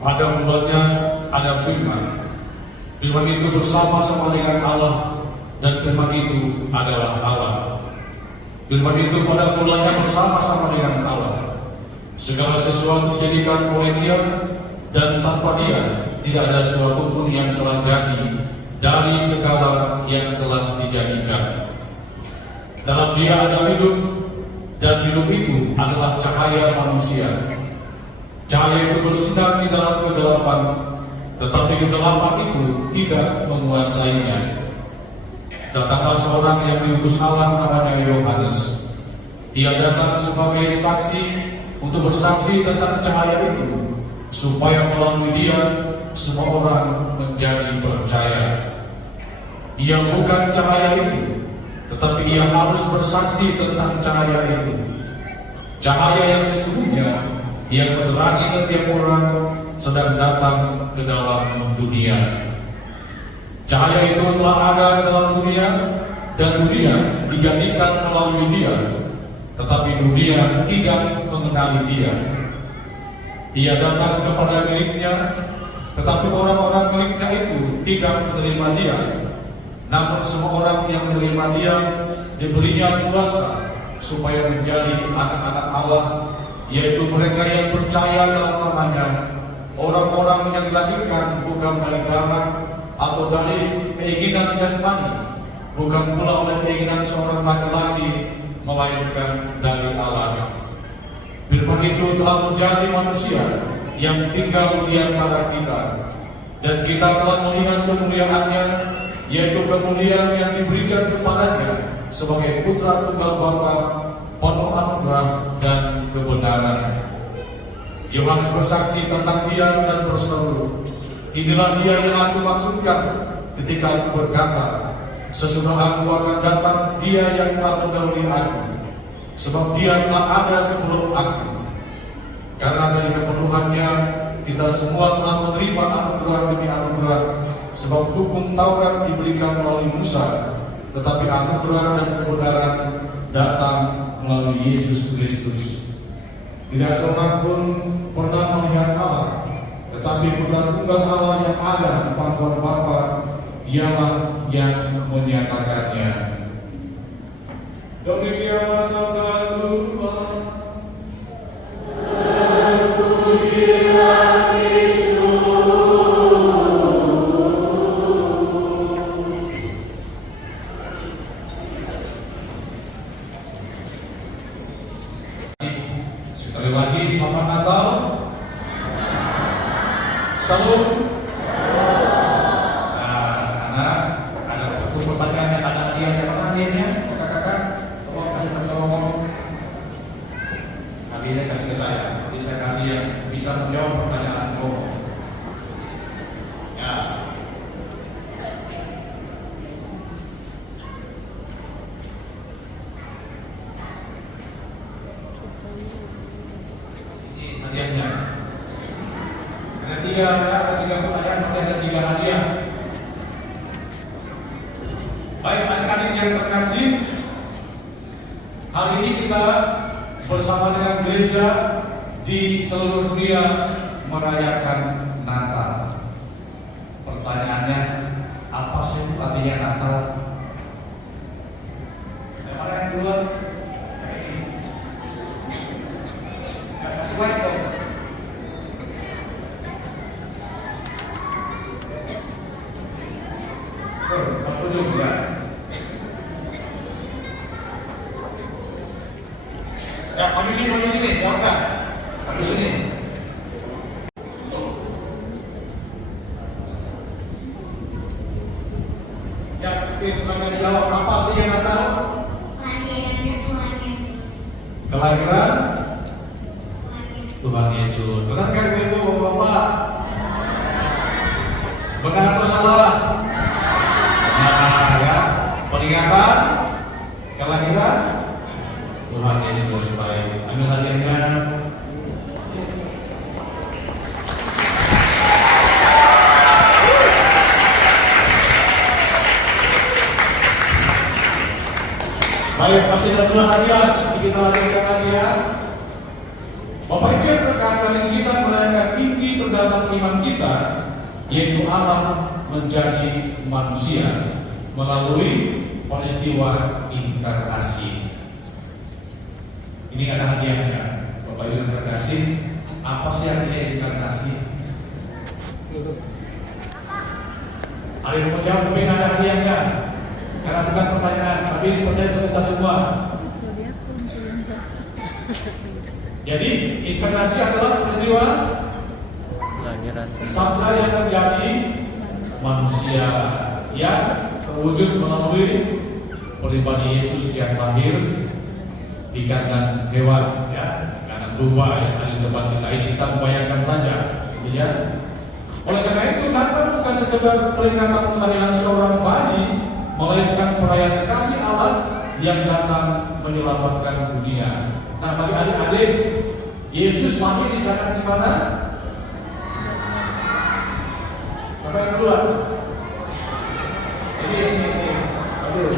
Pada mulanya ada firman. Firman itu bersama-sama dengan Allah, dan firman itu adalah Allah. Firman itu pada mulanya bersama-sama dengan Allah. Segala sesuatu dijadikan oleh Dia, dan tanpa Dia tidak ada sesuatu pun yang telah jadi dari segala yang telah dijadikan. Dalam Dia ada hidup, dan hidup itu adalah cahaya manusia. Cahaya itu bersinar di dalam kegelapan, tetapi kegelapan itu tidak menguasainya. Datanglah seorang yang diutus Allah, namanya Yohanes. Ia datang sebagai saksi untuk bersaksi tentang cahaya itu, supaya melalui Dia semua orang menjadi percaya. Ia bukan cahaya itu, tetapi ia harus bersaksi tentang cahaya itu. Cahaya yang sesungguhnya yang menerangi setiap orang sedang datang ke dalam dunia. Cahaya itu telah ada di dalam dunia, dan dunia dijadikan melalui Dia, tetapi dunia tidak mengenali Dia. Ia datang kepada miliknya, tetapi orang-orang miliknya itu tidak menerima Dia. Namun semua orang yang menerima Dia diberinya kuasa supaya menjadi anak-anak Allah, yaitu mereka yang percaya dalam namanya. Orang-orang yang dilahirkan bukan dari darah atau dari keinginan jasmani, bukan pula oleh keinginan seorang laki-laki, melainkan dari Allah. Firman itu telah menjadi manusia yang tinggal di antara kita, dan kita telah melihat kemuliaannya, yaitu kemuliaan yang diberikan kepadanya sebagai putra tunggal Bapa, penuh anugerah dan kebenaran. Yohanes bersaksi tentang Dia dan berseru, "Inilah Dia yang aku maksudkan ketika aku berkata, sesudah aku akan datang Dia yang telah mendahului aku, sebab Dia telah ada sebelum aku." Karena dari kepenuhannya kita semua telah menerima anugerah demi anugerah, sebab hukum Taurat diberikan melalui Musa, tetapi anugerah dan kebenaran datang melalui Yesus Kristus. Tidak seorang pun pernah melihat Allah, tetapi putra tunggal Allah yang ada di pangkuan Bapa, Dialah yang menyatakannya. Demikianlah sabda Tuhan. Terpujilah Kristus. Sekali lagi selamat Natal. Salam. Nah, anak-anak, ada satu pertanyaan yang ada hadiah yang mana hadiahnya? Kakak-kakak, tolong kasih tolong. Hadiahnya kasih ke saya. Nanti saya kasih yang bisa menjawab pertanyaan kamu. Ya. Hadiahnya ada tiga pertanyaan, ada tiga hadiah. Baik adik-adik yang terkasih, hari ini kita bersama dengan gereja di seluruh dunia merayakan Natal. Pertanyaannya, apa sih artinya Natal? Mana yang duluan? Kasih baik dong. Aku juga. Ya, maju sini, jawab kan? Maju sini. Ya, silakan jawab. Apa artinya Natal? Kelahirannya Tuhan Yesus. Kelahiran Tuhan Yesus. Benar kan itu, Bapak? Benar atau salah? Nah, ya, peringatan kelahiran Tuhan Yesus. Baik, ambil hadiahnya. Baik, masih ada dua hadiah. Kita lanjutkan hadiah. Bapak Ibu yang terkasih, kita merayakan inti tentang dalam iman kita, yaitu Allah menjadi manusia melalui peristiwa inkarnasi. Ini ada hadiahnya, Bapak Ibu yang terkasih. Apa sih artinya inkarnasi? Ada yang mau jawab, tapi ada hadiahnya. Karena bukan pertanyaan, tapi pertanyaan kita semua. Jadi inkarnasi adalah peristiwa sabda yang menjadi manusia yang terwujud melalui pribadi Yesus yang lahir di kandang hewan, ya, di kandang domba yang ada di depan kita ini. Kita membayangkan saja, ya. Oleh karena itu Natal bukan sekedar peringatan kelahiran seorang bayi, melainkan perayaan kasih Allah yang datang menyelamatkan dunia. Nah, bagi adik-adik, Yesus lahir di kandang di mana? Apa yang kedua? Ini. Aduh.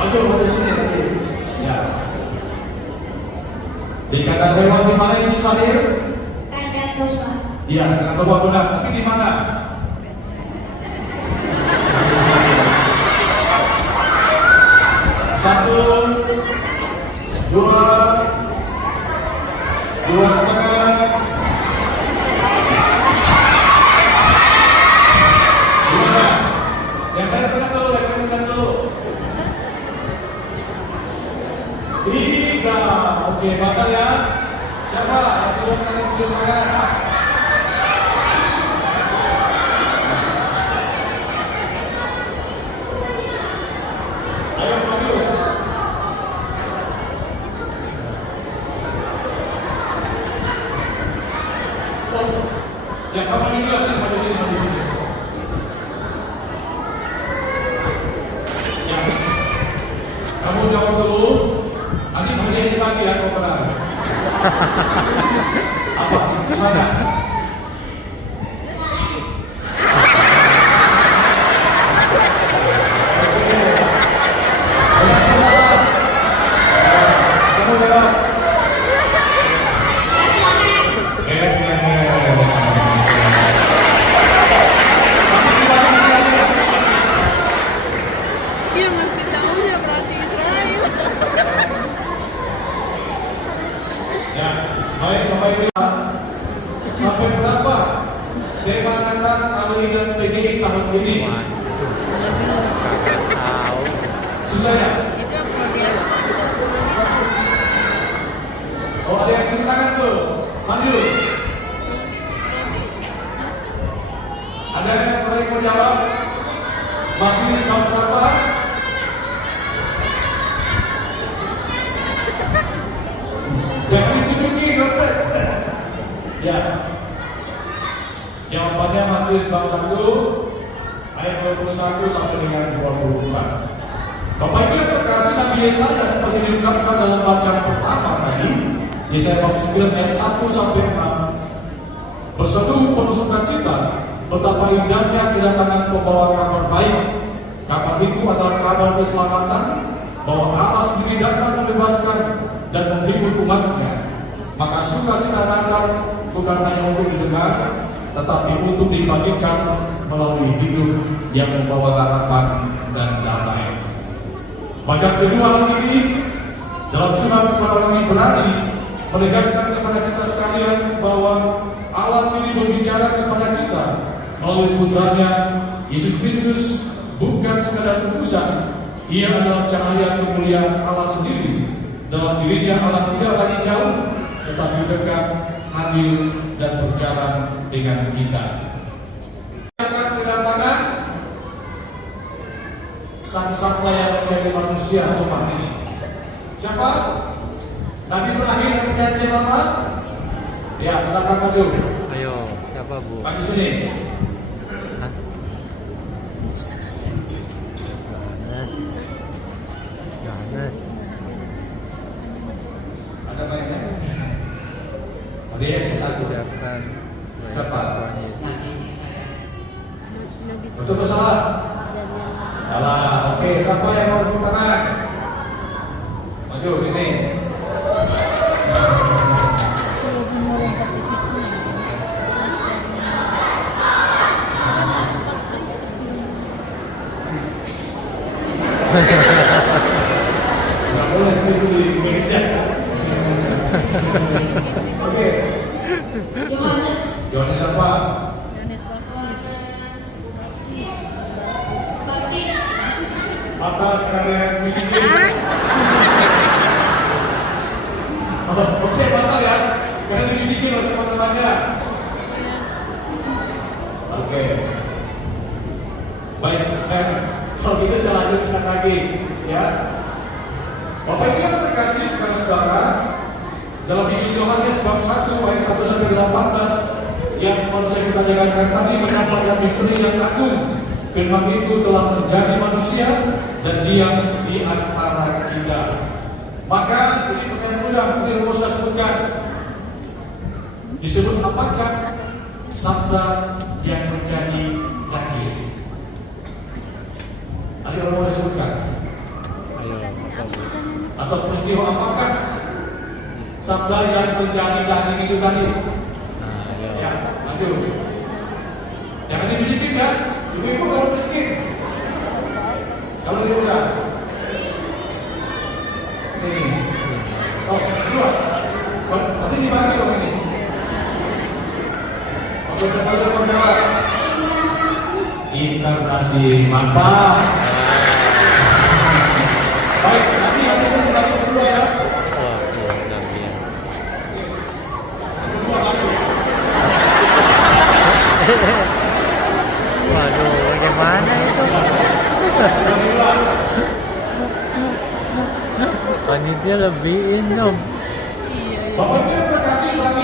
Aduh, pada sini nanti. Ya. Di kandang hewan di mana Yesus lahir? Kandang domba. Iya, kandang domba benar. Tapi di mana? Satu, dua setengah, dua. Yang tengah dulu, tiga. Oke, bakal ya. Siapa yang turunkan yang turun tangan? Ayo maju. Ya, kamu ini lah, maju sini. Ya, kamu jawab dulu. Nanti bagian ini lagi ya, kamu benar. Apa? Gimana? Sampai berapa tema Natal kali dan PGI tahun ini? Susah ya? Oh, ada yang beri tangan tuh. Maju. Ada yang mau jawab? Bagus, tahun berapa? Jangan ditunjukin, dokter. Ya. Jawabannya Matius bab 1 ayat 21 sampai dengan 24. Bapak Ibu yang terkasih, Nabi Yesaya seperti diungkapkan dalam bacaan pertama tadi, Yesaya bab 9 ayat 1 sampai 6. Berseru penuh sukacita, betapa indahnya kedatangan pembawa kabar baik. Kabar itu adalah kabar keselamatan, bahwa Allah sendiri datang membebaskan dan menghibur umatnya. Maka sukacita Natal bukan hanya untuk didengar, tetapi untuk dibagikan melalui hidup yang membawa harapan dan damai. Bacaan kedua hari ini dalam surat kepada orang Ibrani menegaskan kepada kita sekalian bahwa Allah ini berbicara kepada kita melalui putranya Yesus Kristus, bukan sekadar utusan. Ia adalah cahaya kemuliaan Allah sendiri. Dalam dirinya Allah tidak lagi jauh, tetapi dekat, hadir dan berjalan dengan kita. Kedatangan sang satwa yang menjadi manusia umat ini. Siapa? Nabi terakhir yang berjanji lama? Ya, silakan maju. Ayo, siapa Bu? Maju sini. Yohanes. Ada lainnya? Ada Yesus satu. Siapkan. Siapa? Tuhan Yesus. Betul atau salah? Salah. Oke, siapa yang mau tepuk tangan? Ayo, ini. Nggak boleh itu dikejar. Oke. Yohanes. Yohanes apa? Yohanes Baptis. Baptis. Mata karena miskin. Oke, mata ya. Karena dimisikin oleh teman-temannya. Oke. Baik, sekarang kalau gitu saya lanjutkan lagi, ya. Bapak Ibu yang terkasih saudara-saudara, dalam Injil Yohanes bab 1 ayat 1 sampai 18 yang baru saya kita dengarkan tadi menampakkan misteri yang agung. Firman itu telah menjadi manusia dan diam di antara kita. Maka ini pertanyaan mudah, mungkin rumus saya sebutkan. Disebut apakah sabda yang menjadi daging? Tadi Romo disebutkan. Ayo, Bapak Bu. Atau peristiwa apakah sabda yang menjadi daging itu tadi? Nah, ayo. Ya, lanjut. Jangan dibisikin ya. Ibu-ibu kalau bisikin. Kalau dia udah. Ini. Oh, keluar. Nanti dibagi dong ini. Oke, saya mau jawab. Inkarnasi mantap. Baik, nanti aku mau bagi kedua ya. Wah, luar biasa. Kedua lagi. Waduh, bagaimana itu? Kedua. Panitia lebihin dong. Bapak Ibu yang terkasih lagi.